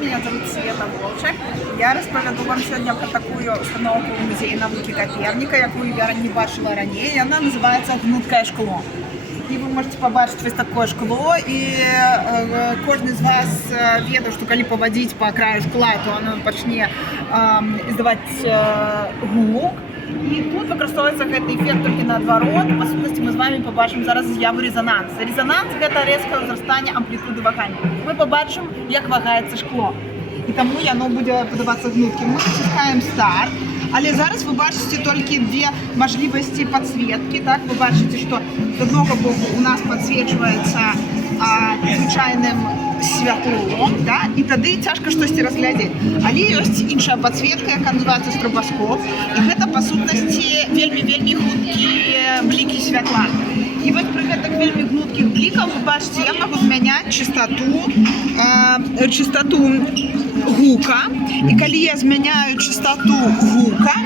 меня зовут Света Волчак. Я распавяду вам сегодня про такую установку в музеї науки Коперника, якую я не бачила ранее. Она называется «Гнуткое шкло». И вы можете побачить вот такое шкло, и каждый из вас ведает, что когда поводить по краю шкла, то оно начнет издавать гул. І тут використовується гэты эфект толькі наадварот. Па сутнасці мы з вами побачым зараз з'яву резонанс. Резонанс – гэта рэзкае ўзрастанне амплітуды вагання. Мы побачым, як вагаецца шкло. І таму яно будзе падавацца гнуткім. Мы націскаем старт, але зараз вы бачыце толькі две мажлівасці падсветкі. Так? Вы бачыце, што з аднаго боку у нас падсвечваецца звычайным святлом, да? І тады цяжка штосьці разглядзець. Але ёсць іншая падсветка, якая называецца стробаскоп, і гэта па сутнасці вельмі хуткія блікі святла. І вось пры гэтых вельмі гнуткіх бліках вы бачыце, я магу змяняць частоту гука. І калі я змяняю частоту гука,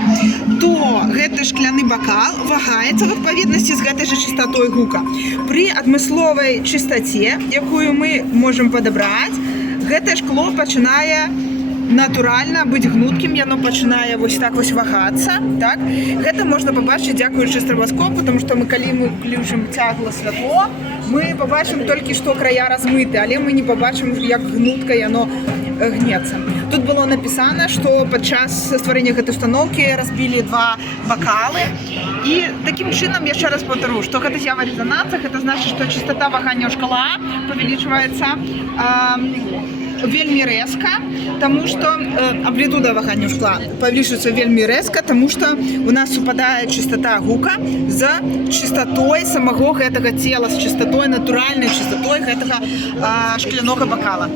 то гэты шкляны бакал вагаецца в адпаведнасці з гэтай жа частотой гука. Пры адмысловай чыстаце, якую мы можам падабраць, гэтае шкло пачынае натуральна быць гнуткім, яно пачынае вось так вось вагацца. Так? Гэта можна пабачыць дзякуючы стробаскопу, тому што калі мы ўключым цягла святло, мы пабачым толькі, што края размыты, але мы не пабачым, як гнутка яно гнецца. Тут было напісана, што падчас стварэння гэтай установкі разбілі два бакалы. І такім чынам, яшчэ раз паўтару, што гэта з'ява резонанса, гэта значыць, што частота вагання шкла павялічваецца вельмі рэзка, таму што амплітуда вагання шкла павялічваецца вельмі рэзка, таму што у нас супадае частота гука з частотой самого гэтага цела, з частотой, натуральнай частотой гэтага шклянога бакала.